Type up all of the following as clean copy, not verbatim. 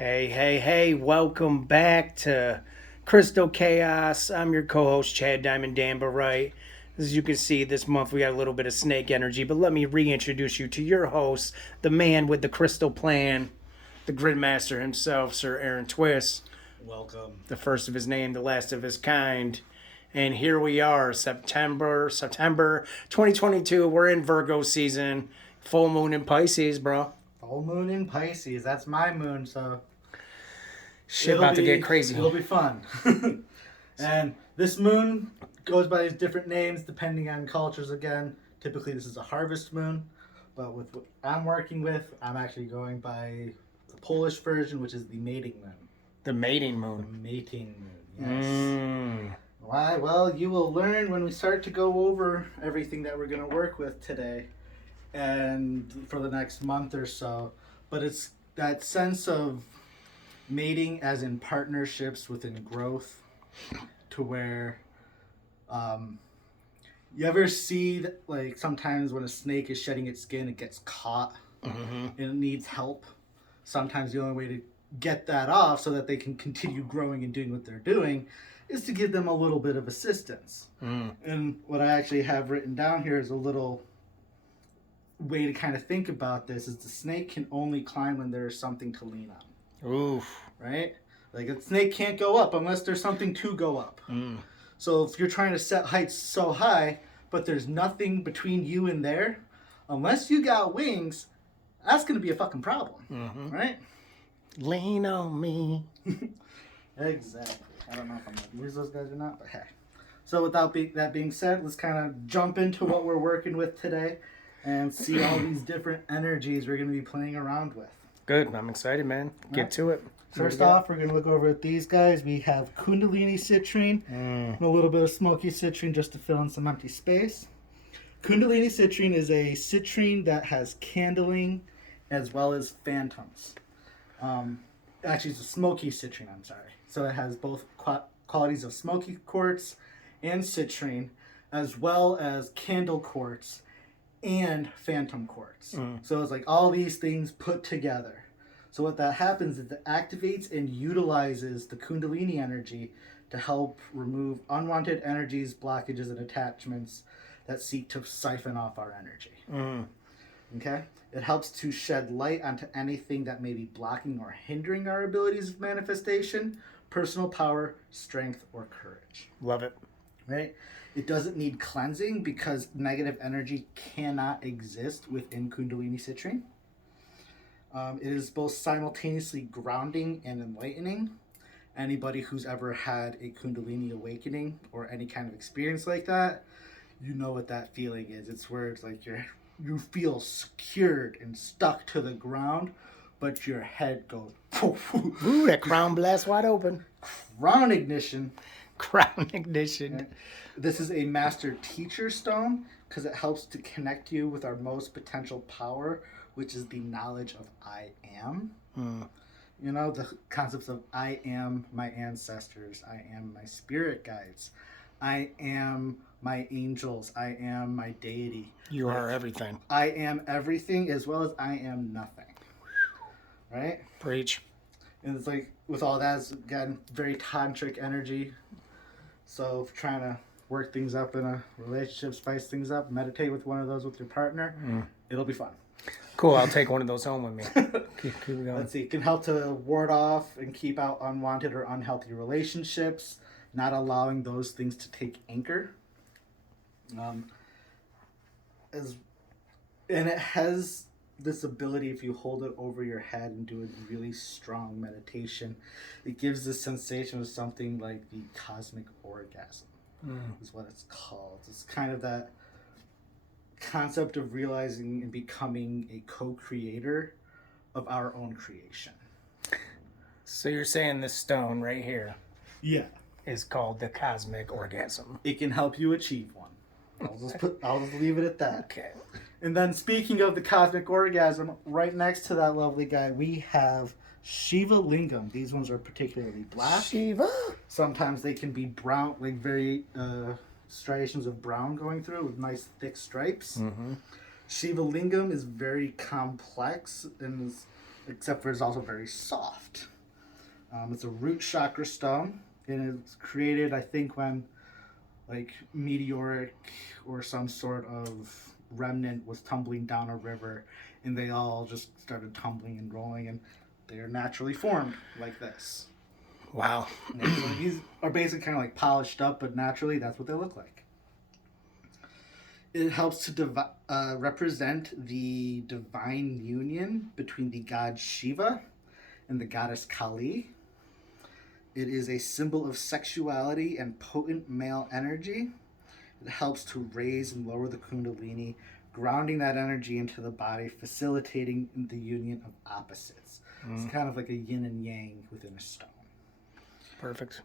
Hey, welcome back to Crystal Chaos. I'm your co-host, Chad Diamond Damba, right? As you can see, this month we got a little bit of snake energy, but let me reintroduce you to your host, the man with the crystal plan, the gridmaster himself, Sir Aaron Twist. Welcome. The first of his name, the last of his kind. And here we are, September 2022. We're in Virgo season. Full moon in Pisces, bro. Full moon in Pisces. That's my moon, so Shit about to get crazy. It'll be fun. And this moon goes by these different names depending on cultures again. Typically this is a harvest moon, but with what I'm working with, I'm actually going by the Polish version, which is the mating moon. The mating moon. The mating moon, yes. Why? Well, you will learn when we start to go over everything that we're going to work with today and for the next month or so. But it's that sense of mating as in partnerships within growth, to where you ever see that, like, sometimes when a snake is shedding its skin, it gets caught and it needs help. Sometimes the only way to get that off so that they can continue growing and doing what they're doing is to give them a little bit of assistance. And what I actually have written down here is a little way to kind of think about this is the snake can only climb when there is something to lean on. Oof. Right? Like, a snake can't go up unless there's something to go up. So if you're trying to set heights so high, but there's nothing between you and there, unless you got wings, that's going to be a fucking problem. Right? Lean on me. Exactly. I don't know if I'm going to use those guys or not, but hey. So without that being said, let's kind of jump into what we're working with today and see all these different energies we're going to be playing around with. Good. I'm excited, man. Get to it. First off, we're going to look over at these guys. We have Kundalini Citrine and a little bit of Smoky Citrine just to fill in some empty space. Kundalini Citrine is a citrine that has candling as well as phantoms. Actually, it's a Smoky Citrine, I'm sorry. So it has both qualities of smoky quartz and citrine, as well as candle quartz and phantom quartz. So it's like all these things put together. So what that happens is it activates and utilizes the Kundalini energy to help remove unwanted energies, blockages, and attachments that seek to siphon off our energy. Okay? It helps to shed light onto anything that may be blocking or hindering our abilities of manifestation, personal power, strength, or courage. Love it. Right? It doesn't need cleansing because negative energy cannot exist within Kundalini Citrine. It is both simultaneously grounding and enlightening. Anybody who's ever had a Kundalini awakening or any kind of experience like that, you know what that feeling is. It's where it's like you feel secured and stuck to the ground, but your head goes... Ooh, that crown blast wide open. Crown ignition. Crown ignition. And this is a master teacher stone because it helps to connect you with our most potential power, which is the knowledge of I am. You know, the concepts of I am my ancestors, I am my spirit guides, I am my angels, I am my deity. You are everything. I am everything as well as I am nothing. Right? Preach. And it's like, with all that, it's, again, very tantric energy. So if trying to work things up in a relationship, spice things up, meditate with one of those with your partner, it'll be fun. Cool, I'll take one of those home with me. Keep going. Let's see, it can help to ward off and keep out unwanted or unhealthy relationships, not allowing those things to take anchor. And it has this ability, if you hold it over your head and do a really strong meditation, it gives this sensation of something like the cosmic orgasm, is what it's called. It's kind of that concept of realizing and becoming a co-creator of our own creation. So you're saying this stone right here is called the cosmic orgasm. It can help you achieve one. I'll just leave it at that. Okay. And then, speaking of the cosmic orgasm, right next to that lovely guy, we have Shiva Lingum. These ones are particularly black. Shiva. Sometimes they can be brown, like very striations of brown going through with nice thick stripes. Shiva Lingum is very complex and is except for it's also very soft. It's a root chakra stone, and it's created, I think, when like meteoric or some sort of remnant was tumbling down a river, and they all just started tumbling and rolling, and they are naturally formed like this. Wow. And so these are basically kind of like polished up, but naturally that's what they look like. It helps to represent the divine union between the god Shiva and the goddess Kali. It is a symbol of sexuality and potent male energy. It helps to raise and lower the Kundalini, grounding that energy into the body, facilitating the union of opposites. It's kind of like a yin and yang within a stone. Perfect.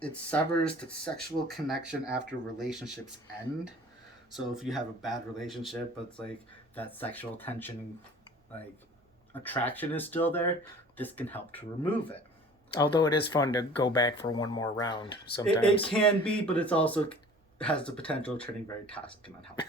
It severs the sexual connection after relationships end. So if you have a bad relationship, but it's like that sexual tension, like attraction is still there, this can help to remove it. Although it is fun to go back for one more round sometimes. It can be, but it's also has the potential of turning very toxic and unhealthy.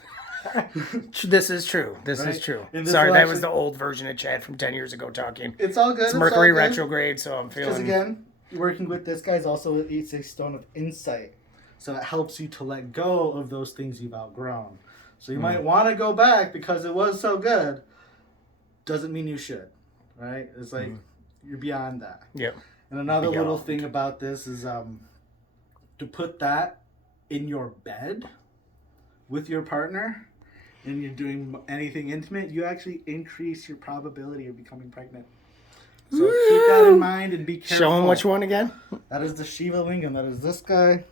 This is true. This is true. Sorry, that was the old version of Chad from 10 years ago talking. It's all good. It's Mercury retrograde, so I'm feeling... Because again, working with this guy's also, it's a stone of insight. So it helps you to let go of those things you've outgrown. So you might want to go back because it was so good. Doesn't mean you should, right? It's like you're beyond that. Yep. And another little thing about this is to put that in your bed with your partner and you're doing anything intimate, you actually increase your probability of becoming pregnant. So keep that in mind and be careful. Show him which one again? That is the Shiva Lingum. That is this guy.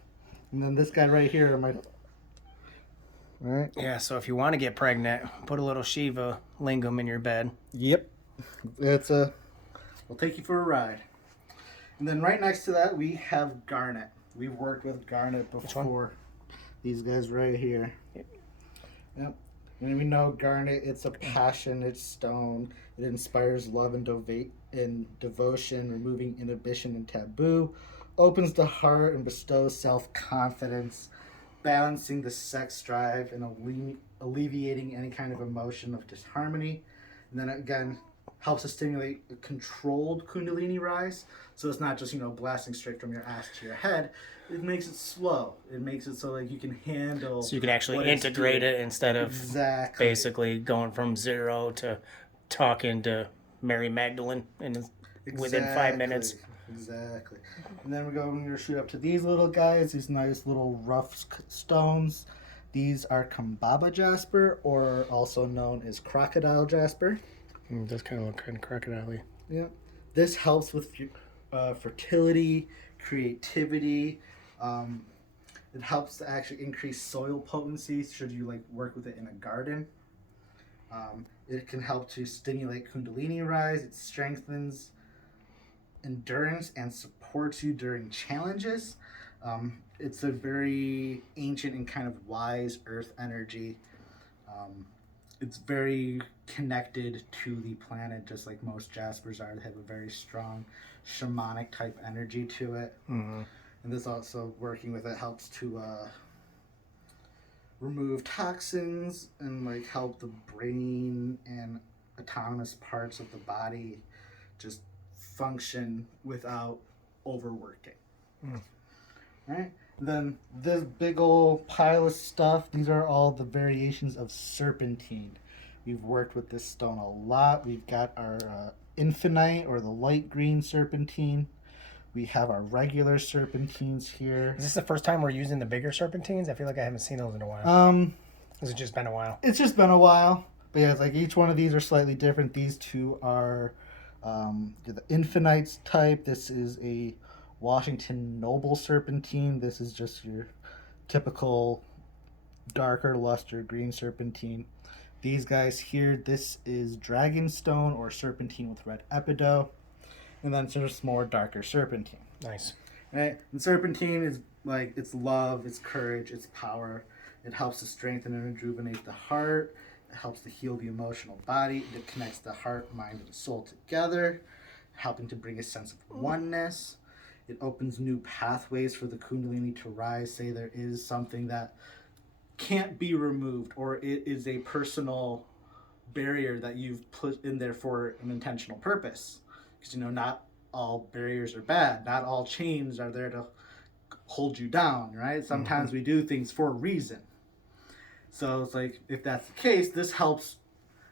And then this guy right here. All right. Yeah, so if you want to get pregnant, put a little Shiva Lingum in your bed. Yep. We'll take you for a ride. And then right next to that, we have Garnet. We've worked with Garnet before. These guys right here. Yep. And we know Garnet, it's a passionate stone. It inspires love and devotion, removing inhibition and taboo, opens the heart and bestows self-confidence, balancing the sex drive and alleviating any kind of emotion of disharmony. And then again, helps to stimulate a controlled Kundalini rise. So it's not just, blasting straight from your ass to your head. It makes it slow. It makes it so like you can handle. So you can actually integrate it instead of basically going from zero to talking to Mary Magdalene within 5 minutes. Exactly. And then we're going to shoot up to these little guys, these nice little rough stones. These are Kambaba Jasper, or also known as crocodile Jasper. It does kind of look kind of crocodile-y. Yeah. This helps with fertility, creativity. It helps to actually increase soil potency should you work with it in a garden. It can help to stimulate Kundalini rise. It strengthens endurance and supports you during challenges. It's a very ancient and kind of wise earth energy. It's very connected to the planet, just like most Jaspers are. They have a very strong shamanic type energy to it. Mm-hmm. And this also, working with it, helps to remove toxins and help the brain and autonomous parts of the body just function without overworking. Right? Then this big old pile of stuff, these are all the variations of Serpentine. We've worked with this stone a lot. We've got our Infinite, or the light green Serpentine. We have our regular Serpentines here. Is this the first time we're using the bigger Serpentines? I feel like I haven't seen those in a while. Has it just been a while? It's just been a while. But yeah, it's each one of these are slightly different. These two are the Infinite type. This is a Washington Noble Serpentine. This is just your typical darker luster green Serpentine. These guys here, this is Dragonstone, or Serpentine with red epidote. And then there's more darker Serpentine. Nice. Right? And Serpentine is it's love, it's courage, it's power. It helps to strengthen and rejuvenate the heart. It helps to heal the emotional body. It connects the heart, mind, and soul together, helping to bring a sense of oneness. It opens new pathways for the Kundalini to rise. Say there is something that can't be removed, or it is a personal barrier that you've put in there for an intentional purpose. Because, not all barriers are bad. Not all chains are there to hold you down, right? Sometimes we do things for a reason. So it's like, if that's the case, this helps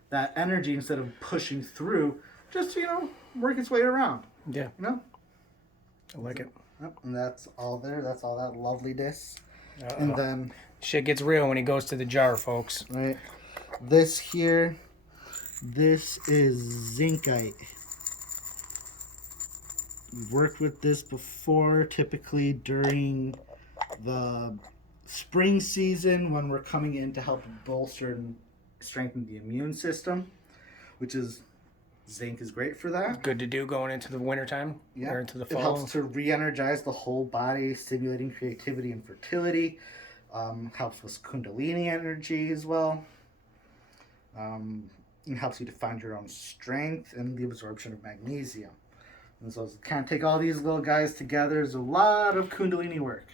that energy, instead of pushing through, just, work its way around. Yeah. I like it. Yep, and that's all there. That's all that loveliness. And then shit gets real when he goes to the jar, folks. Right. This here, this is Zincite. We've worked with this before, typically during the spring season when we're coming in to help bolster and strengthen the immune system, which is, zinc is great for that. Good to do going into the wintertime or into the fall. It helps to re-energize the whole body, stimulating creativity and fertility. Helps with Kundalini energy as well. It helps you to find your own strength and the absorption of magnesium. And so kind of take all these little guys together. There's a lot of Kundalini work.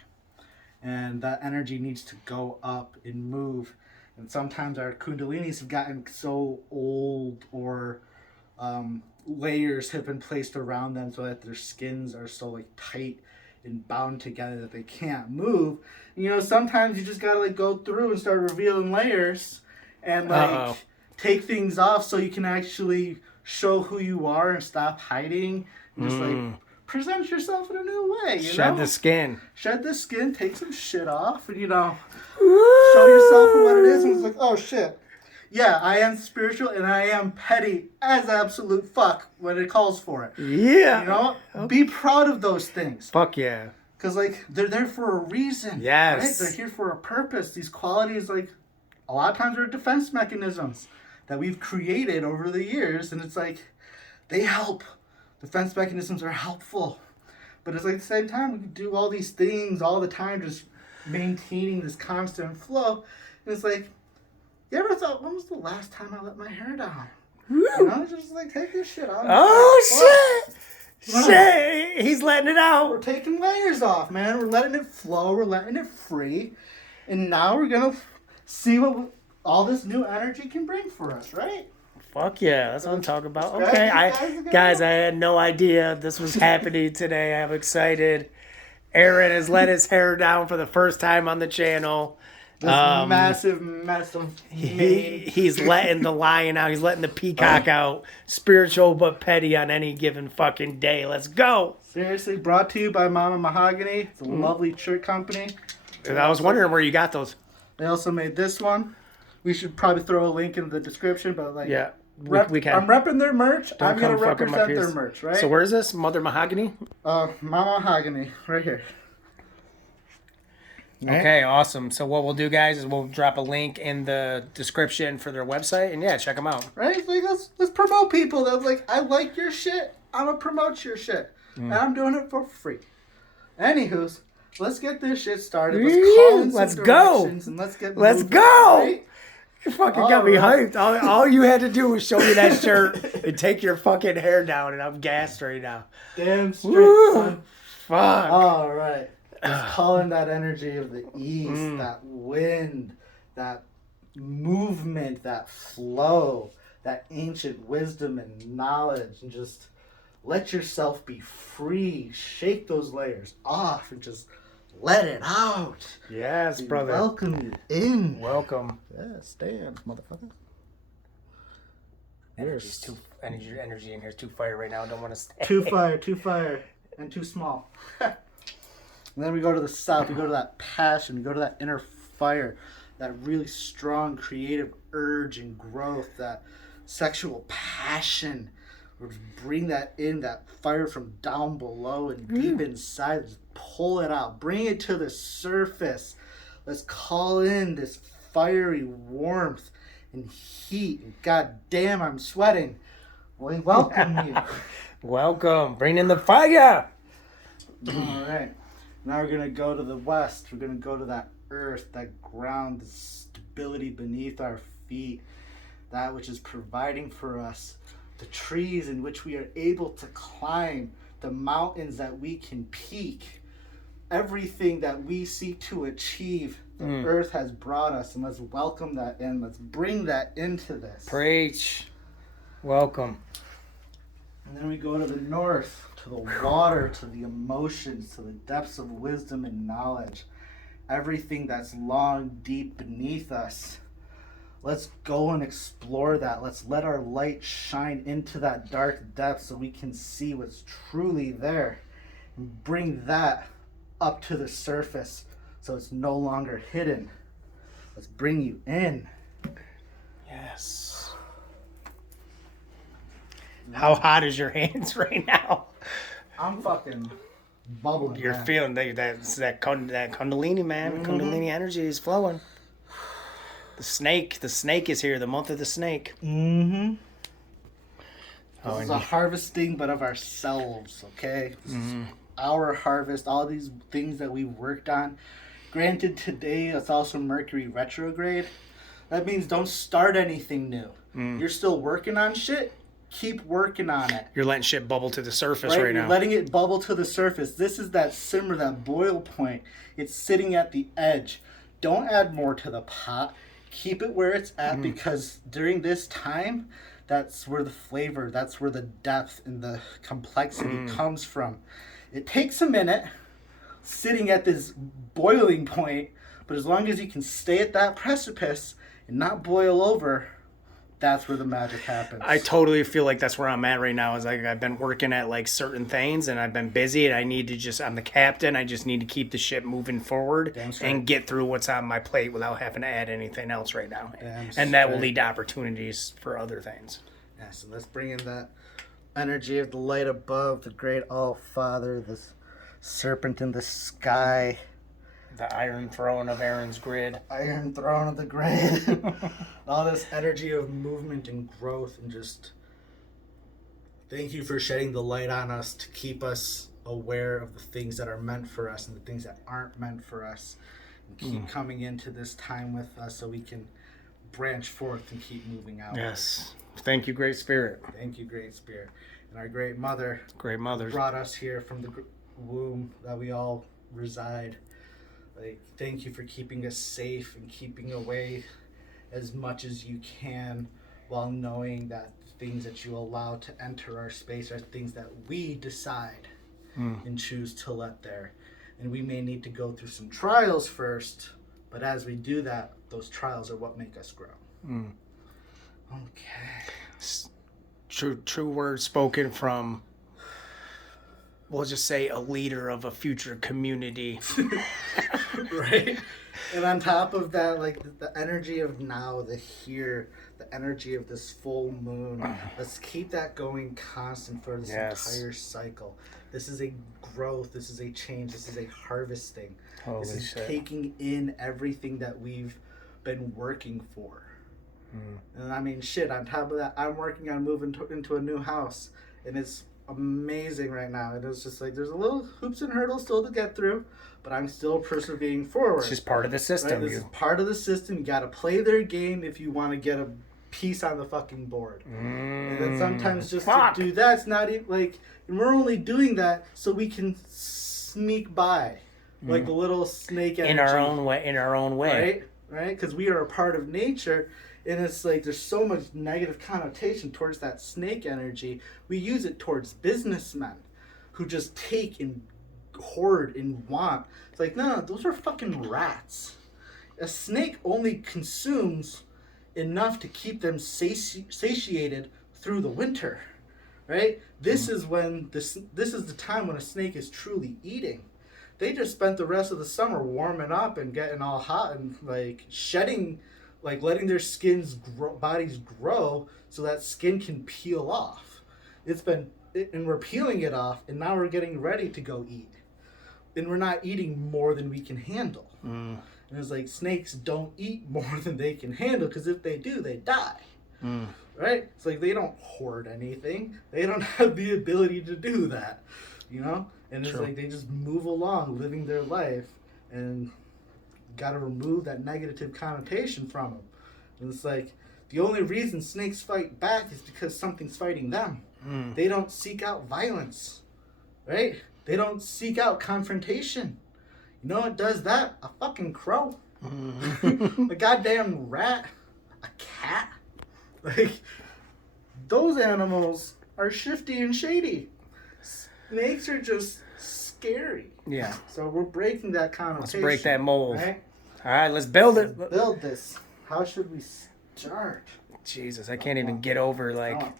And that energy needs to go up and move. And sometimes our Kundalinis have gotten so old, or layers have been placed around them so that their skins are so tight and bound together that they can't move. Sometimes you just gotta go through and start revealing layers and take things off so you can actually show who you are and stop hiding. And just present yourself in a new way. Shed the skin. Shed the skin. Take some shit off, and show yourself for what it is. And it's like, oh shit. Yeah, I am spiritual and I am petty as absolute fuck when it calls for it. Yeah. Be proud of those things. Fuck yeah. Because, they're there for a reason. Yes. Right? They're here for a purpose. These qualities, a lot of times are defense mechanisms that we've created over the years. And it's they help. Defense mechanisms are helpful. But it's at the same time, we can do all these things all the time, just maintaining this constant flow. And it's you ever thought, when was the last time I let my hair down? Just take this shit off. Oh, shit! Shit! He's letting it out. We're taking layers off, man. We're letting it flow. We're letting it free. And now we're going to see what all this new energy can bring for us, right? Fuck yeah, that's what I'm talking about. Okay, guys, I had no idea this was happening today. I'm excited. Aaron has let his hair down for the first time on the channel. This massive mess of he's letting the lion out. He's letting the peacock out. Spiritual but petty on any given fucking day. Let's go. Seriously, brought to you by Mama Mahogany. It's a lovely shirt company. And I was wondering where you got those. They also made this one. We should probably throw a link in the description, but yeah. We can. I'm repping their merch. I'm going to represent their merch, right? So where is this? Mother Mahogany? Mama Mahogany, right here. Okay, awesome. So what we'll do, guys, is we'll drop a link in the description for their website, and check them out. Right? Let's promote people. That's I like your shit. I'm going to promote your shit. And I'm doing it for free. Anywho, let's get this shit started. Let's go. And let's get moving. Let's go. Right? You fucking got me hyped. All you had to do was show me that shirt and take your fucking hair down, and I'm gassed right now. Damn straight, son. Fuck. All right. Let's call in that energy of the east, that wind, that movement, that flow, that ancient wisdom and knowledge, and just let yourself be free. Shake those layers off and just let it out. Yes, brother. Welcome you in. Welcome. Yeah, stand, motherfucker. Energy in here is too fire right now. I don't want to stay. Too fire, and too small. And then we go to the south. We go to that passion. We go to that inner fire, that really strong creative urge and growth, that sexual passion. We bring that in, that fire from down below and deep inside. Just pull it out. Bring it to the surface. Let's call in this fiery warmth and heat. And God damn, I'm sweating. We welcome you. Welcome. Bring in the fire. All right. Now we're going to go to the west. We're going to go to that earth, that ground, the stability beneath our feet, that which is providing for us, the trees in which we are able to climb, the mountains that we can peak, everything that we seek to achieve, the earth has brought us, and let's welcome that in. Let's bring that into this. Preach. Welcome. And then we go to the north, to the water, to the emotions, to the depths of wisdom and knowledge. Everything that's long, deep beneath us. Let's go and explore that. Let's let our light shine into that dark depth so we can see what's truly there. And bring that up to the surface so it's no longer hidden. Let's bring you in. Yes. How hot is your hands right now? I'm fucking bubbling. You're man. feeling that Kundalini, man. Kundalini energy is flowing. The snake is here. The month of the snake. Mm-hmm. Oh, This is a harvesting, but of ourselves, okay? This is our harvest, all these things that we worked on. Granted, today it's also Mercury retrograde. That means don't start anything new. You're still working on shit. Keep working on it. You're letting shit bubble to the surface right You're now. letting it bubble to the surface. This is that simmer, that boil point. It's sitting at the edge. Don't add more to the pot. Keep it where it's at because during this time, that's where the flavor, that's where the depth and the complexity comes from. It takes a minute sitting at this boiling point, but as long as you can stay at that precipice and not boil over, that's where the magic happens. I totally feel like that's where I'm at right now. Is like I've been working at like certain things and I've been busy and I need to just, I'm the captain. I just need to keep the ship moving forward and get through what's on my plate without having to add anything else right now. And that will lead to opportunities for other things. Yeah, so let's bring in that energy of the light above, the great All-Father, this serpent in the sky. The iron throne of Aaron's grid. Iron throne of the grid. All this energy of movement and growth, and just thank you for shedding the light on us to keep us aware of the things that are meant for us and the things that aren't meant for us, and keep coming into this time with us so we can branch forth and keep moving out. Yes. Thank you, Great Spirit. Thank you, Great Spirit. And our Great Mother Great Mothers brought us here from the womb that we all reside. Like, thank you for keeping us safe and keeping away as much as you can, while knowing that the things that you allow to enter our space are things that we decide and choose to let there. And we may need to go through some trials first, but as we do that, those trials are what make us grow. Okay. True words spoken from, we'll just say, a leader of a future community. Right? And on top of that, like the energy of now, the here, the energy of this full moon, let's keep that going constant for this entire cycle. This is a growth, this is a change, this is a harvesting. This is taking in everything that we've been working for. And I mean, shit, on top of that, I'm working on moving into a new house, and it's amazing right now. It is just like there's a little hoops and hurdles still to get through, but I'm still persevering forward. It's just part of the system. Right? This is part of the system. You got to play their game if you want to get a piece on the fucking board. And then sometimes just to do that's not even like, and we're only doing that so we can sneak by, like the little snake energy. In our own way. Right? Because we are a part of nature. And it's like there's so much negative connotation towards that snake energy. We use it towards businessmen who just take and hoard and want. It's like, no, those are fucking rats. A snake only consumes enough to keep them satiated through the winter, right? This is when this is the time when a snake is truly eating. They just spent the rest of the summer warming up and getting all hot and like shedding, like letting their bodies grow so that skin can peel off. And we're peeling it off, and now we're getting ready to go eat. And we're not eating more than we can handle. And it's like snakes don't eat more than they can handle, because if they do, they die. Right? It's like they don't hoard anything. They don't have the ability to do that, you know? And it's like they just move along, living their life, and got to remove that negative connotation from them. And it's like the only reason snakes fight back is because something's fighting them. They don't seek out violence, right? They don't seek out confrontation. You know what does that? A fucking crow. Mm-hmm. A goddamn rat. A cat. Like, those animals are shifty and shady. Snakes are just scary. Yeah. So we're breaking that connotation. Let's break that mold. Right? All right, let's build it. Let's build this. How should we start? Jesus, I can't even get over like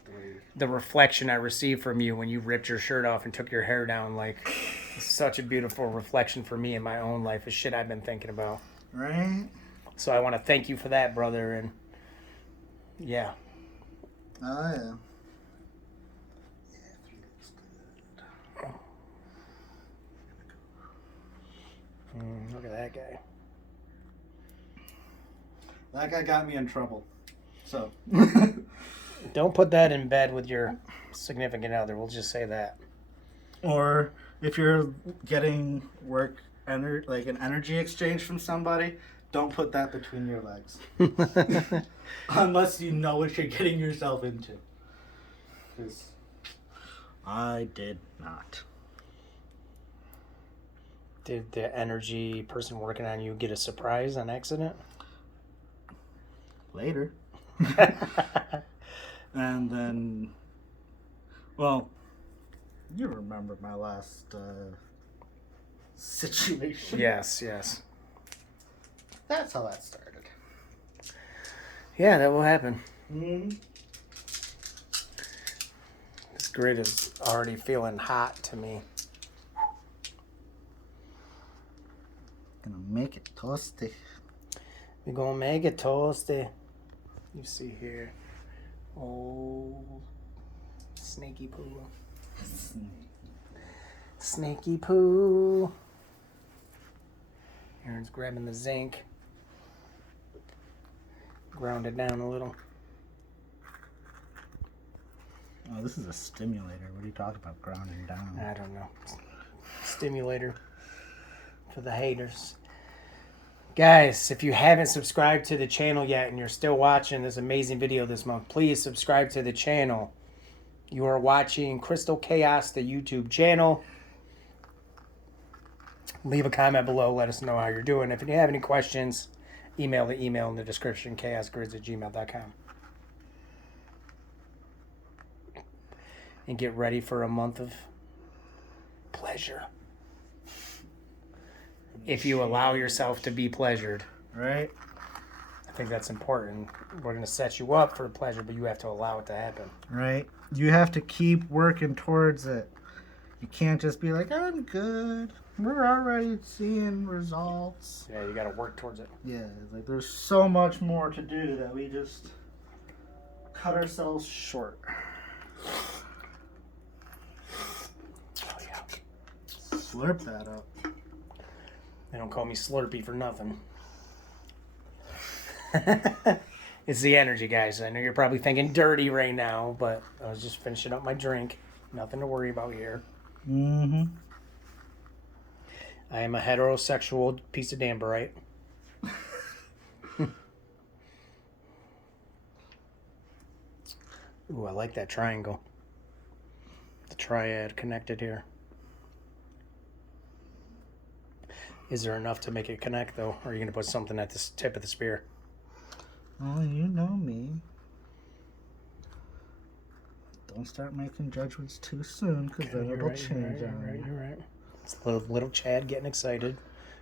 the reflection I received from you when you ripped your shirt off and took your hair down. Like, it's such a beautiful reflection for me in my own life. It's shit I've been thinking about. Right? So I want to thank you for that, brother. And yeah. Oh, yeah. Look at that guy. That guy got me in trouble. So. Don't put that in bed with your significant other. We'll just say that. Or if you're getting work, like an energy exchange from somebody, don't put that between your legs. Unless you know what you're getting yourself into. Because I did not. Did the energy person working on you get a surprise on accident? Later. And then, well, you remember my last situation. Yes, yes. That's how that started. Yeah, that will happen. Mm-hmm. This grid is already feeling hot to me. Gonna make it toasty. We're gonna make it toasty. You see here. Oh, snaky poo. Snaky poo. Aaron's grabbing the zinc. Ground it down a little. Oh, this is a stimulator. What are you talking about grounding down? I don't know. Stimulator for the haters. Guys, if you haven't subscribed to the channel yet and you're still watching this amazing video this month, please subscribe to the channel. You are watching Crystal Chaos, the YouTube channel. Leave a comment below. Let us know how you're doing. If you have any questions, email the email in the description, chaosgrids@gmail.com. And get ready for a month of pleasure. If you allow yourself to be pleasured. Right? I think that's important. We're going to set you up for pleasure, but you have to allow it to happen. Right? You have to keep working towards it. You can't just be like, I'm good. We're already seeing results. Yeah, you got to work towards it. Yeah, like there's so much more to do that we just cut ourselves short. Oh, yeah. Slurp that up. They don't call me Slurpee for nothing. It's the energy, guys. I know you're probably thinking dirty right now, but I was just finishing up my drink. Nothing to worry about here. Mm-hmm. I am a heterosexual piece of damberite. Ooh, I like that triangle. The triad connected here. Is there enough to make it connect, though? Or are you going to put something at the tip of the spear? Oh, you know me. Don't start making judgments too soon, because then it'll change on me. You're right. It's little Chad getting excited.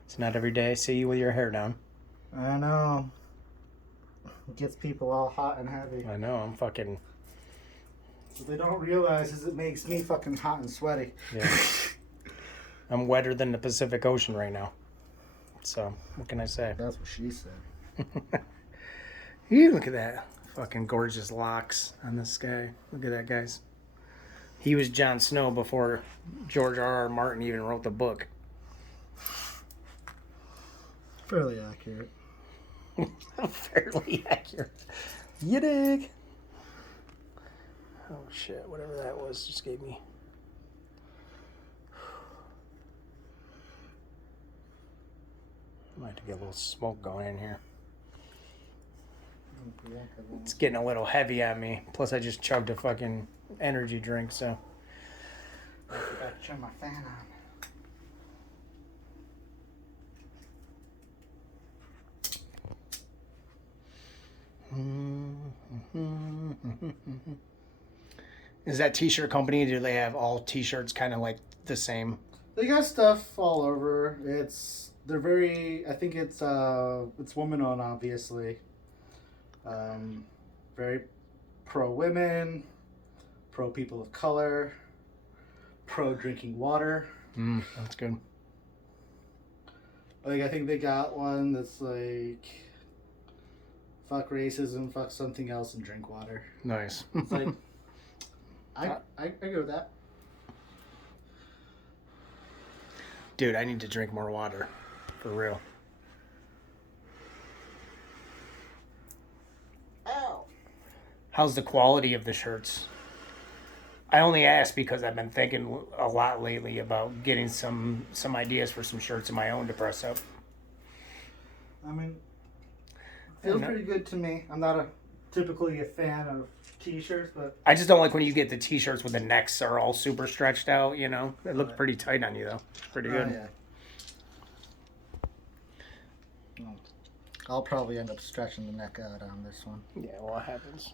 It's not every day I see you with your hair down. I know. It gets people all hot and heavy. I know, I'm fucking... What they don't realize is it makes me fucking hot and sweaty. Yeah. I'm wetter than the Pacific Ocean right now. So, what can I say? That's what she said. You look at that. Fucking gorgeous locks on this guy. Look at that, guys. He was Jon Snow before George R.R. Martin even wrote the book. Fairly accurate. Fairly accurate. You dig? Oh shit, whatever that was just gave me. I might have to get a little smoke going in here. It's getting a little heavy on me. Plus, I just chugged a fucking energy drink, so. I forgot to turn my fan on. Is that t-shirt company? Do they have all t-shirts kind of like the same? They got stuff all over. They're very. I think it's woman owned, obviously. Very pro women, pro people of color, pro drinking water. That's good. Like, I think they got one that's like, fuck racism, fuck something else, and drink water. Nice. It's like, I go with that. Dude, I need to drink more water. For real. Ow. How's the quality of the shirts? I only ask because I've been thinking a lot lately about getting some ideas for some shirts of my own to press up. I mean, feels pretty good to me. I'm not typically a fan of t-shirts, but I just don't like when you get the t-shirts with the necks are all super stretched out, you know? It looks pretty tight on you, though. Pretty good. Yeah. I'll probably end up stretching the neck out on this one. Yeah, well, it happens.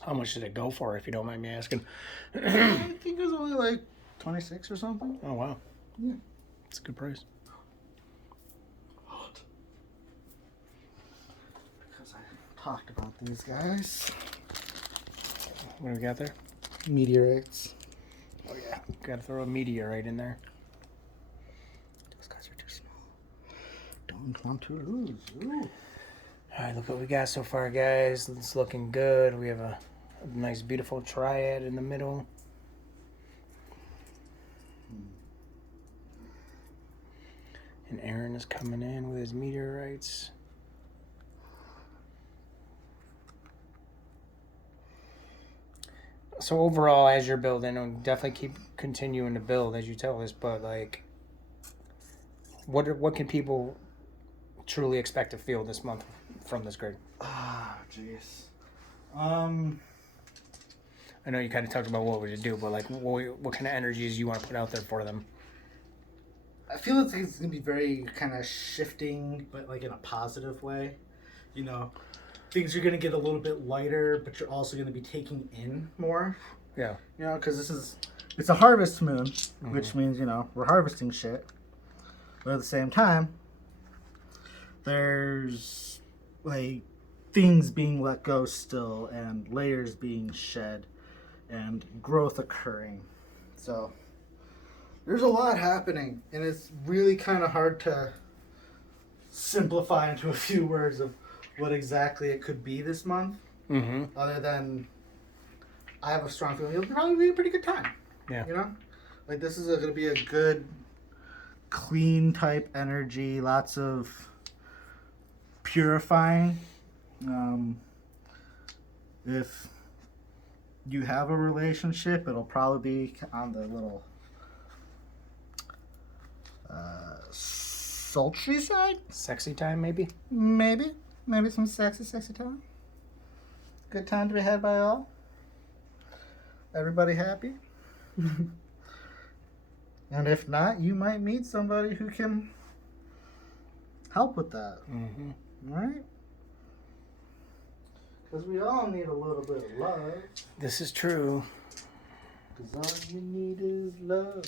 How much did it go for, if you don't mind me asking? I think it was only like 26 or something. Oh, wow. Yeah. It's a good price. Because I talked about these guys. What do we got there? Meteorites. Oh, yeah. Gotta throw a meteorite in there. Those guys are too small. Don't want to lose. Ooh. All right, look what we got so far, guys. It's looking good. We have a nice, beautiful triad in the middle. And Aaron is coming in with his meteorites. So overall, as you're building, and definitely keep continuing to build as you tell us, but like, what can people truly expect to feel this month from this grid? Ah, jeez. I know you kind of talked about what would you do, but like, what kind of energies you want to put out there for them? I feel it's going to be very kind of shifting, but like in a positive way. You know, things are going to get a little bit lighter, but you're also going to be taking in more. Yeah. You know, because it's a harvest moon, which means, you know, we're harvesting shit. But at the same time, there's like things being let go still, and layers being shed, and growth occurring. So there's a lot happening, and it's really kind of hard to simplify into a few words of what exactly it could be this month. Other than, I have a strong feeling it'll probably be a pretty good time. Yeah. You know, like this is going to be a good, clean type energy. Lots of purifying. If you have a relationship, it'll probably be on the little sultry side. Sexy time, maybe? Maybe some sexy time. Good time to be had by all. Everybody happy. And if not, you might meet somebody who can help with that. Right? Because we all need a little bit of love. This is true. Because all you need is love.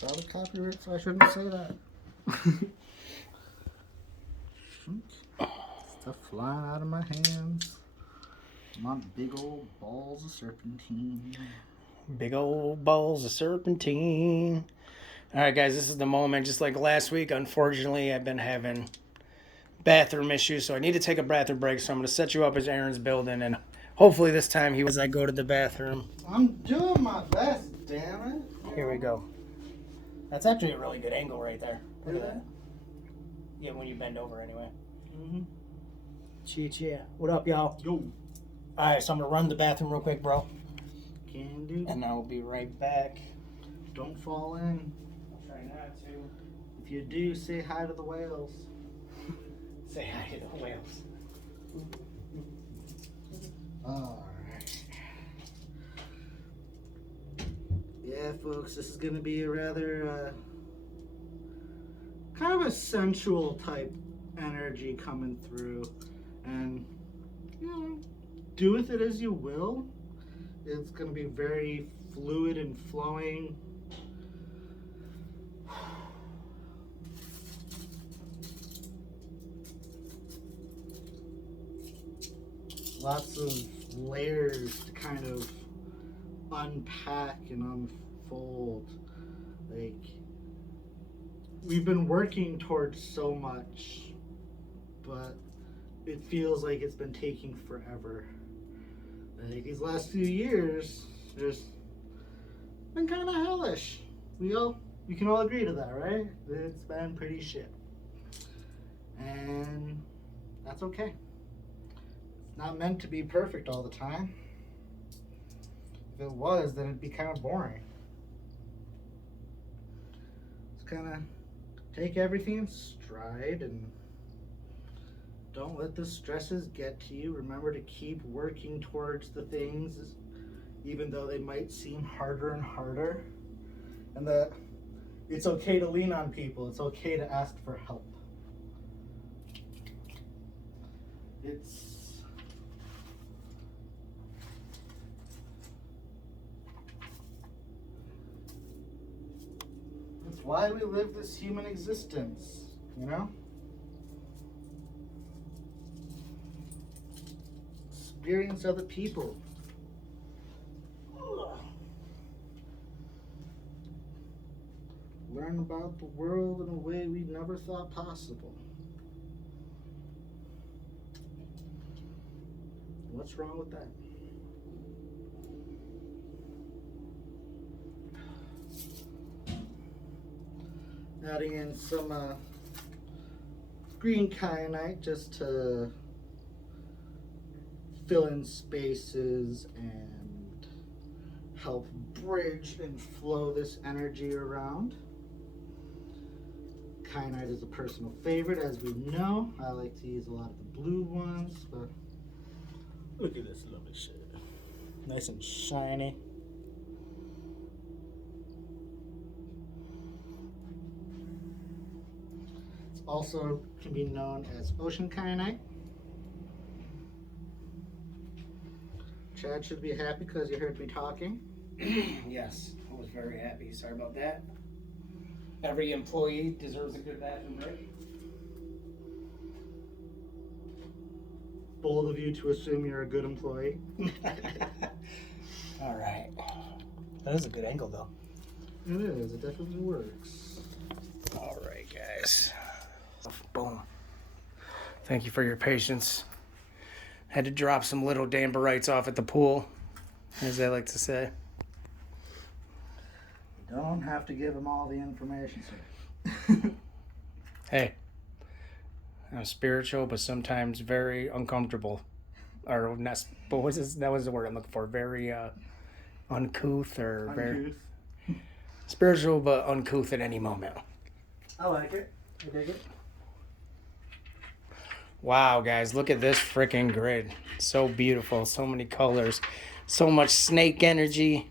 Probably copyright, so I shouldn't say that. Stuff flying out of my hands. My big old balls of serpentine. Big old balls of serpentine. All right, guys, this is the moment. Just like last week, unfortunately, I've been having bathroom issues, so I need to take a bathroom break. So I'm going to set you up as Aaron's building, and hopefully this time he was I go to the bathroom. I'm doing my best, damn it. Here we go. That's actually a really good angle right there. Look at that. Yeah, when you bend over anyway. Yeah. What up, y'all? Yo. All right, so I'm going to run to the bathroom real quick, bro. Can do. And I'll be right back. Don't fall in. I'll try not to. If you do, say hi to the whales. Say hi to the whales. Alright. Yeah, folks, this is going to be a rather kind of a sensual type energy coming through. And, you know, do with it as you will. It's going to be very fluid and flowing. Lots of layers to kind of unpack and unfold. Like, we've been working towards so much, but it feels like it's been taking forever. Like, these last few years just been kind of hellish. We can all agree to that, right? It's been pretty shit, and that's okay. It's not meant to be perfect all the time. If it was, then it'd be kind of boring. Just kind of take everything in stride and don't let the stresses get to you. Remember to keep working towards the things, even though they might seem harder and harder. And that it's okay to lean on people. It's okay to ask for help. It's why we live this human existence, you know? Experience other people. Learn about the world in a way we never thought possible. What's wrong with that? Adding in some green kyanite just to fill in spaces and help bridge and flow this energy around. Kyanite is a personal favorite, as we know. I like to use a lot of the blue ones, but look at this lovely shit. Nice and shiny. Also can be known as ocean kyanite. Chad should be happy because you heard me talking. Yes, I was very happy. Sorry about that. Every employee deserves a good bathroom break. Bold of you to assume you're a good employee. All right. That is a good angle, though. It is. It definitely works. All right, guys. Boom. Thank you for your patience. Had to drop some little damberites off at the pool, as they like to say. You don't have to give them all the information, sir. Hey, I'm spiritual, but sometimes very uncomfortable. Or not, but what's this? That was the word I'm looking for. Very uncouth or very spiritual, but uncouth at any moment. I like it. I dig it. Wow, guys, look at this freaking grid. So beautiful. So many colors. So much snake energy.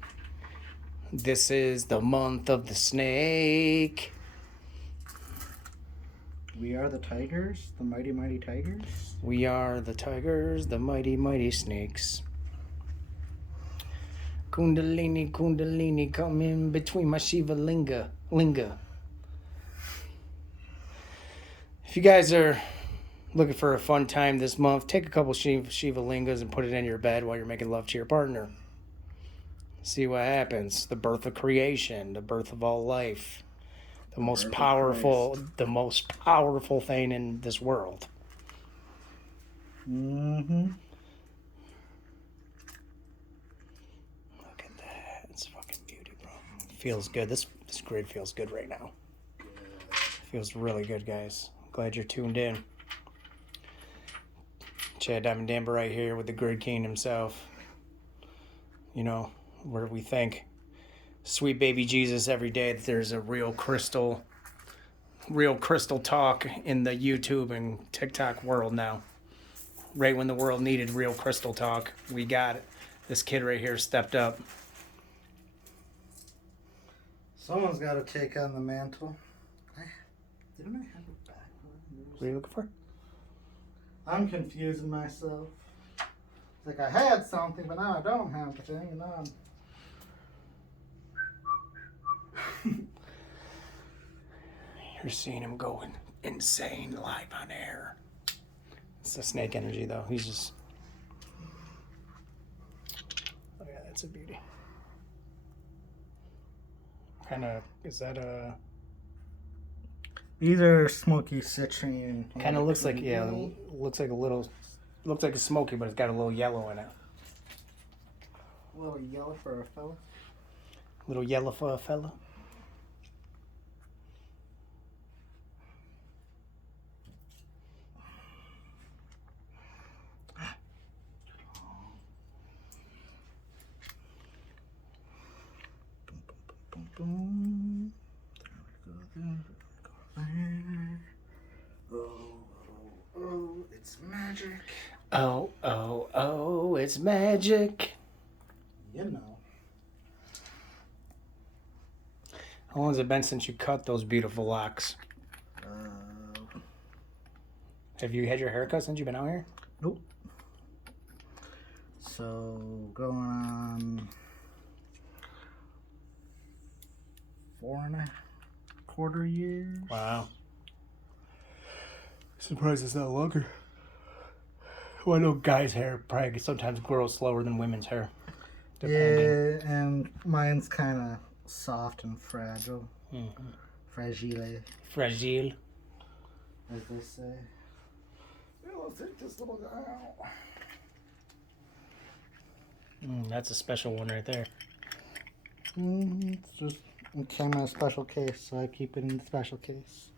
This is the month of the snake. We are the tigers, the mighty, mighty tigers. We are the tigers, the mighty, mighty snakes. Kundalini, Kundalini, come in between my Shiva Linga. If you guys are looking for a fun time this month, take a couple Shiva Lingas and put it in your bed while you're making love to your partner. See what happens. The birth of creation, the birth of all life. The most powerful thing in this world. Mm-hmm. Look at that. It's fucking beauty, bro. Feels good. This grid feels good right now. Feels really good, guys. Glad you're tuned in. Chad Diamond Damber right here with the Grid King himself. You know, where we thank sweet baby Jesus every day that there's a real crystal talk in the YouTube and TikTok world now. Right when the world needed real crystal talk, we got it. This kid right here stepped up. Someone's got to take on the mantle. Didn't I have it back? What are you looking for? I'm confusing myself. It's like I had something, but now I don't have the thing, and now I'm... You're seeing him going insane live on air. It's the snake energy, though. He's just... Oh, yeah, that's a beauty. Kind of... Is that a... These are smoky citrine. Kind of looks like, yeah, looks like a little... Looks like a smoky, but it's got a little yellow in it. A little yellow for a fella. Little yellow for a fella. Boom. There we go. There. Oh, it's magic. Oh, oh, oh, it's magic. You know. How long has it been since you cut those beautiful locks? Have you had your hair cut since you've been out here? Nope. So, going on 4.25 years. Wow. Surprised it's not longer. Well, I know guys' hair probably sometimes grows slower than women's hair. Depending. Yeah, and mine's kind of soft and fragile. Mm-hmm. Fragile. Fragile. As they say. Yeah, let's take this little guy out. That's a special one right there. It's just, it came in a special case, so I keep it in the special case.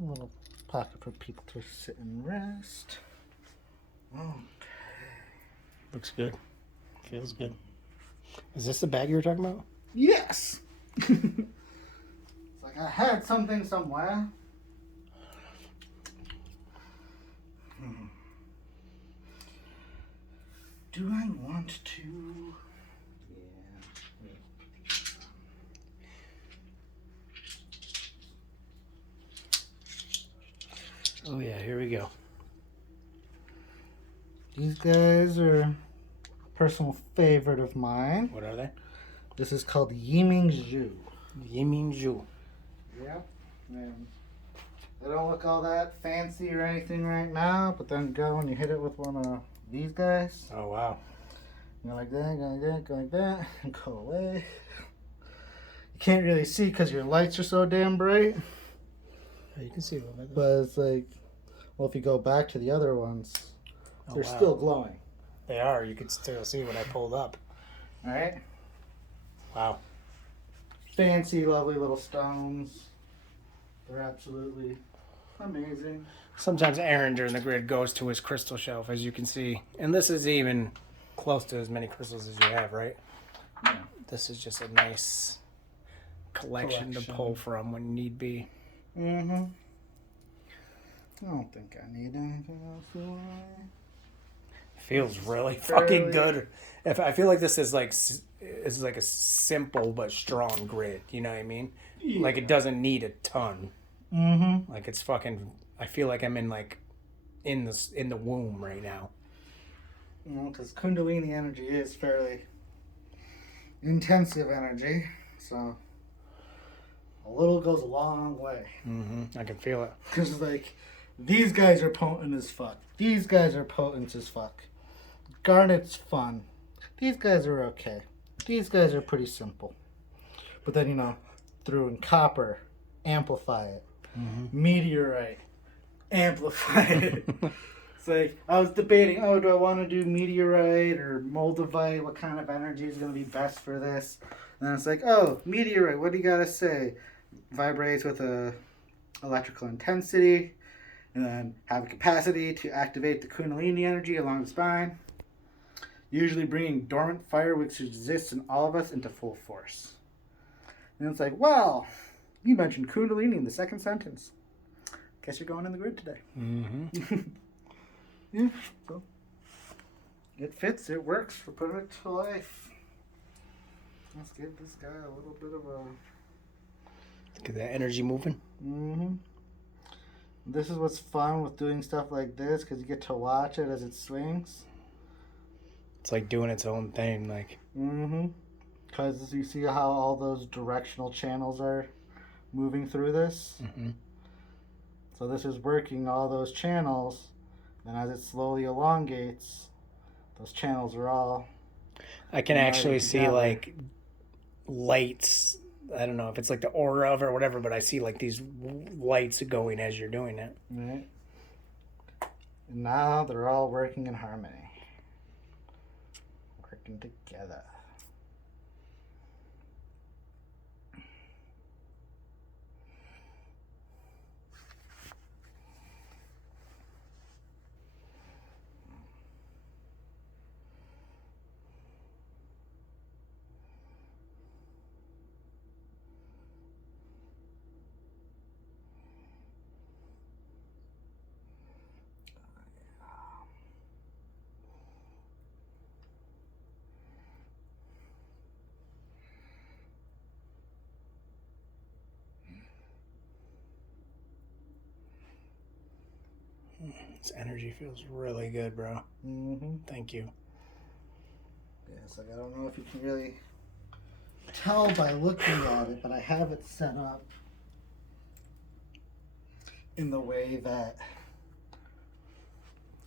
A little pocket for people to sit and rest. Okay. Looks good. Feels good. Is this the bag you were talking about? Yes! It's like I had something somewhere. Do I want to? Yeah. Oh yeah, here we go. These guys are a personal favorite of mine. What are they? This is called Yiming Zhu. Yiming Zhu. Yeah. And they don't look all that fancy or anything right now, but then go when you hit it with one of these guys. Oh wow. Go like that, go like that, go like that, and go away. You can't really see because your lights are so damn bright. Oh, you can see a little bit. But it's like, well, if you go back to the other ones, they're wow. still glowing. They are. You can still see what I pulled up. All right. Wow. Fancy, lovely little stones. They're absolutely amazing. Sometimes Aaron during the grid goes to his crystal shelf, as you can see. And this is even close to as many crystals as you have, right? Yeah. This is just a nice collection to pull from when need be. Mm-hmm. I don't think I need anything else, do I? Feels really fucking good. If I feel like this is like a simple but strong grid, you know what I mean? Yeah. Like it doesn't need a ton. Mm-hmm. Like it's fucking. I feel like I'm in like in the womb right now. You know, because Kundalini energy is fairly intensive energy, so a little goes a long way. Mm-hmm. I can feel it. Because like these guys are potent as fuck. These guys are potent as fuck. Garnet's fun. These guys are okay. These guys are pretty simple. But then, you know, threw in copper, amplify it. Mm-hmm. Meteorite, amplify it. It's like, I was debating, do I want to do meteorite or moldavite? What kind of energy is going to be best for this? And then it's like, meteorite, what do you got to say? Vibrates with a electrical intensity, and then have a capacity to activate the Kundalini energy along the spine, usually bringing dormant fire which exists in all of us into full force. And it's like, well, you mentioned Kundalini in the second sentence. Guess you're going in the grid today. Mm-hmm. Yeah, so It fits. It works. We're putting it to life. Let's give this guy a little bit of a... Get that energy moving. Mm-hmm. This is what's fun with doing stuff like this, because you get to watch it as it swings. It's like doing its own thing, like. Mm-hmm. Because you see how all those directional channels are moving through this? Mm-hmm. So this is working all those channels, and as it slowly elongates, those channels are all... I can actually see, like, lights. I don't know if it's like the aura of it or whatever, but I see like these lights going as you're doing it. Right. And now they're all working in harmony. Working together. This energy feels really good, bro. Mm-hmm. Thank you. Yeah, it's like I don't know if you can really tell by looking at it, but I have it set up in the way that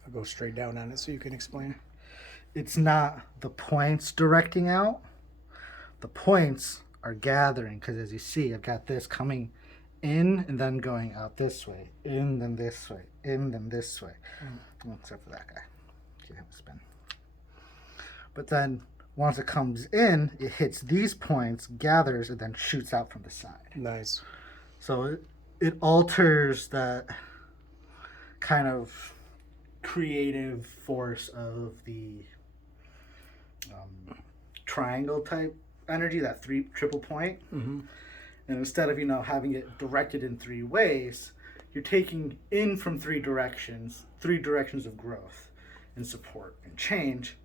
I'll go straight down on it so you can explain. it's not the points directing out. The points are gathering, because as you see, I've got this coming in and then going out this way, in then this way, in then this way. Except for that guy. Give him a spin. But then once it comes in, it hits these points, gathers, and then shoots out from the side. Nice. So it alters that kind of creative force of the triangle type energy, that triple point. Mm-hmm. And instead of, having it directed in three ways, you're taking in from three directions of growth and support and change,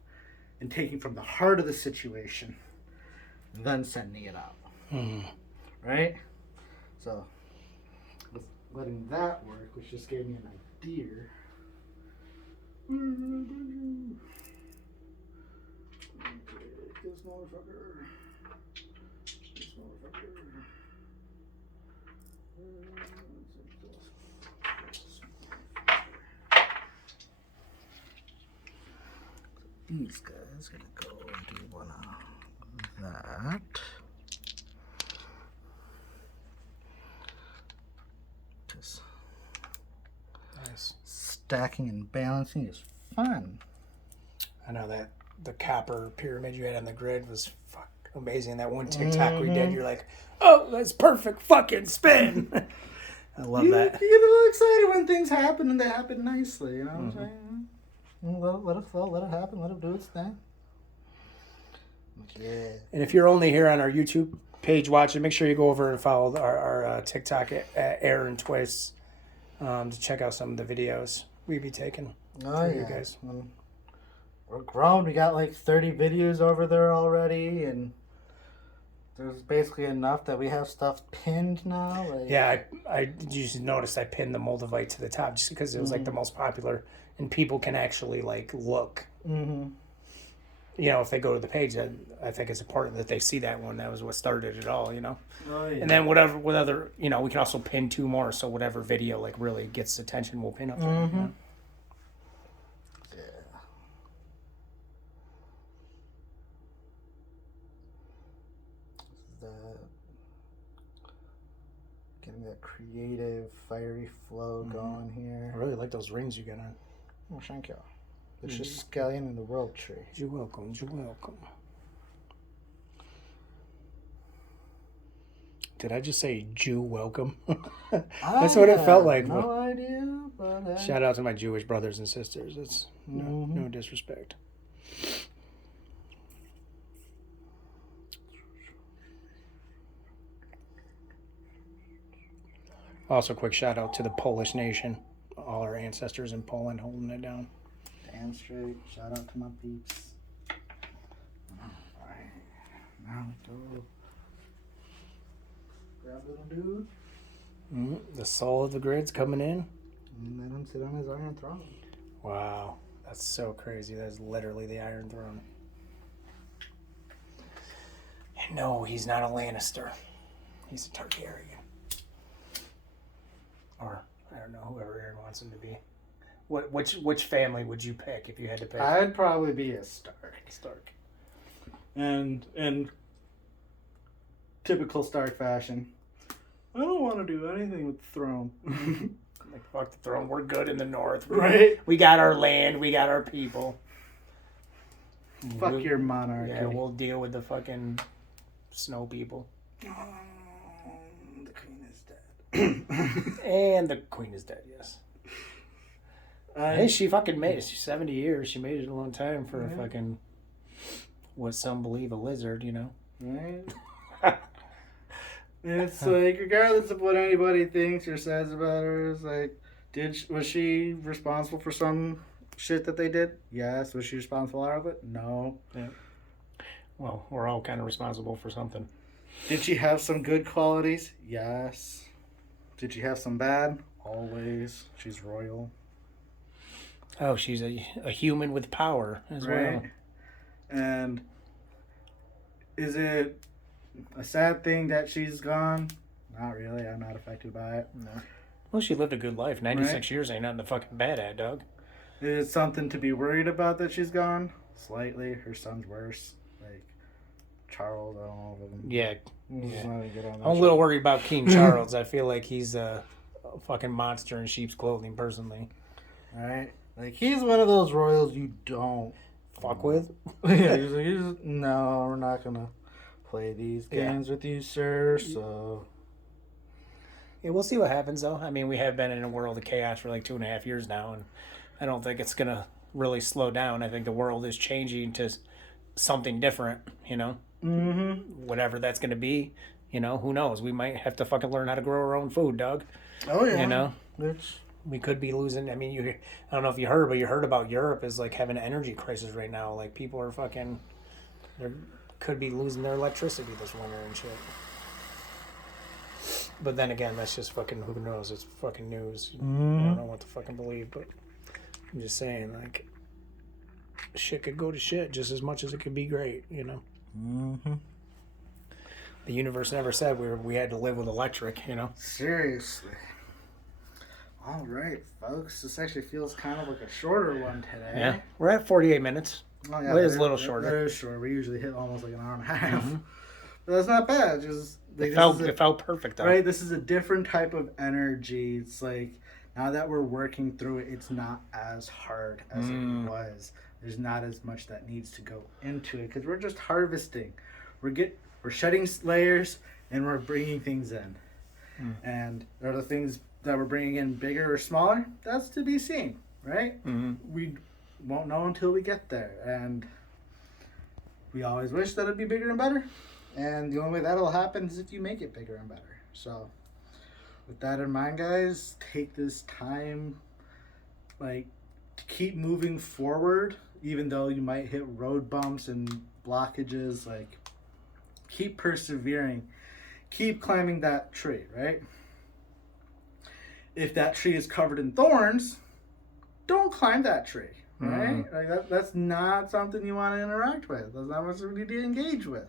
and taking from the heart of the situation, and then sending it out. Right? So, with letting that work, which just gave me an idea. This motherfucker. This motherfucker. These guys are gonna go and do one of that. Because Nice. stacking and balancing is fun. I know that the copper pyramid you had on the grid was amazing. That one TikTok we did, you're like, oh, that's perfect fucking spin. I love that. You get a little excited when things happen, and they happen nicely, you know what I'm saying? Let it flow, let it happen, let it do its thing. Yeah. And if you're only here on our YouTube page watching, make sure you go over and follow our TikTok at Aaron Twists to check out some of the videos we be taking for you guys. We're grown. We got like 30 videos over there already, and there's basically enough that we have stuff pinned now. Like... Yeah, I just noticed I pinned the Moldavite to the top just because it was like the most popular, and people can actually like look. Mm-hmm. If they go to the page, I think it's important that they see that one. That was what started it all, Oh, yeah. And then what other, we can also pin two more. So whatever video like really gets attention, we'll pin up there. Mm-hmm. Getting that creative, fiery flow going here. I really like those rings you got on. Oh, thank you. It's just scallion in the world tree. You're welcome. You're welcome. Did I just say Jew welcome? That's what it felt like. No idea, but shout out to my Jewish brothers and sisters. It's no disrespect. Also, quick shout out to the Polish nation. All our ancestors in Poland holding it down. Damn Damn straight. Shout out to my peeps. Alright. Now we go. Grab little dude. The soul of the grid's coming in. And let him sit on his iron throne. Wow. That's so crazy. That's literally the Iron Throne. And no, he's not a Lannister. He's a Targaryen. Or, I don't know, whoever Aaron wants him to be. Which family would you pick if you had to pick? I'd probably be a Stark. And in typical Stark fashion, I don't want to do anything with the throne. Like, fuck the throne. We're good in the north. Right? We got our land. We got our people. Fuck your monarchy. Yeah, we'll deal with the fucking snow people. The queen is dead. And the queen is dead, yes. Hey, she fucking made it. She's 70 years. She made it a long time for a fucking, what some believe, a lizard, you know? Right? It's like, regardless of what anybody thinks or says about her, it's like, was she responsible for some shit that they did? Yes. Was she responsible for all of it? No. Yeah. Well, we're all kind of responsible for something. Did she have some good qualities? Yes. Did she have some bad? Always. She's royal. Oh, she's a human with power as well. And is it a sad thing that she's gone? Not really. I'm not affected by it. No. Well, she lived a good life. 96 years ain't nothing to fucking bad at, dog. Is it something to be worried about that she's gone? Slightly. Her son's worse. Like, Charles, I don't know. Yeah. I'm I'm a little worried about King Charles. I feel like he's a fucking monster in sheep's clothing, personally. Alright? Like, he's one of those royals you don't fuck with? Yeah, no, we're not gonna play these games with you, sir, so... Yeah, we'll see what happens, though. I mean, we have been in a world of chaos for like 2.5 years now, and I don't think it's gonna really slow down. I think the world is changing to something different, you know? Mm-hmm. Whatever that's gonna be, you know, who knows? We might have to fucking learn how to grow our own food, dog. Oh, yeah. You know? Which... We could be losing. I mean, I don't know if you heard, but you heard about Europe is like having an energy crisis right now. Like people are fucking, they could be losing their electricity this winter and shit. But then again, that's just fucking, who knows? It's fucking news. I don't know what to fucking believe, but I'm just saying, like, shit could go to shit just as much as it could be great, you know? Mm-hmm. The universe never said we had to live with electric, you know? Seriously. All right, folks. This actually feels kind of like a shorter one today. Yeah. We're at 48 minutes. Oh, yeah, it is a little shorter. That is short. We usually hit almost like an hour and a half. But that's not bad. Just like, it felt perfect, though. Right? This is a different type of energy. It's like, now that we're working through it, it's not as hard as it was. There's not as much that needs to go into it because we're just harvesting. We're shedding layers and we're bringing things in. And are the things that we're bringing in bigger or smaller? That's to be seen, right? We won't know until we get there. And we always wish that it'd be bigger and better. And the only way that'll happen is if you make it bigger and better. So with that in mind, guys, take this time, like, to keep moving forward, even though you might hit road bumps and blockages. Like, keep persevering. Keep climbing that tree, right? If that tree is covered in thorns, don't climb that tree, right? Like that's not something you want to interact with. That's not something to engage with.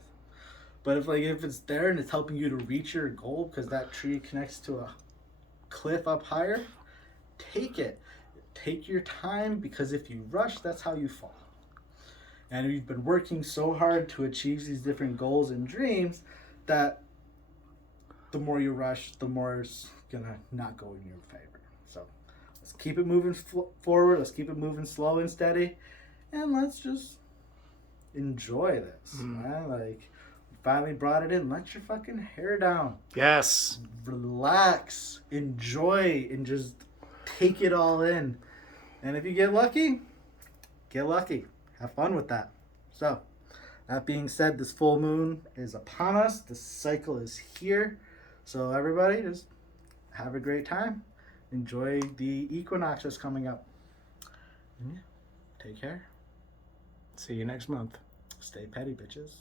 But if it's there and it's helping you to reach your goal because that tree connects to a cliff up higher, take it. Take your time, because if you rush, that's how you fall. And we've been working so hard to achieve these different goals and dreams that the more you rush, the more it's gonna not go in your favor. So let's keep it moving forward. Let's keep it moving slow and steady, and let's just enjoy this. Man. Like, we finally brought it in. Let your fucking hair down. Yes. Relax. Enjoy, and just take it all in. And if you get lucky, get lucky. Have fun with that. So, that being said, this full moon is upon us. The cycle is here. So everybody, just have a great time. Enjoy the equinox that's coming up. Take care. See you next month. Stay petty, bitches.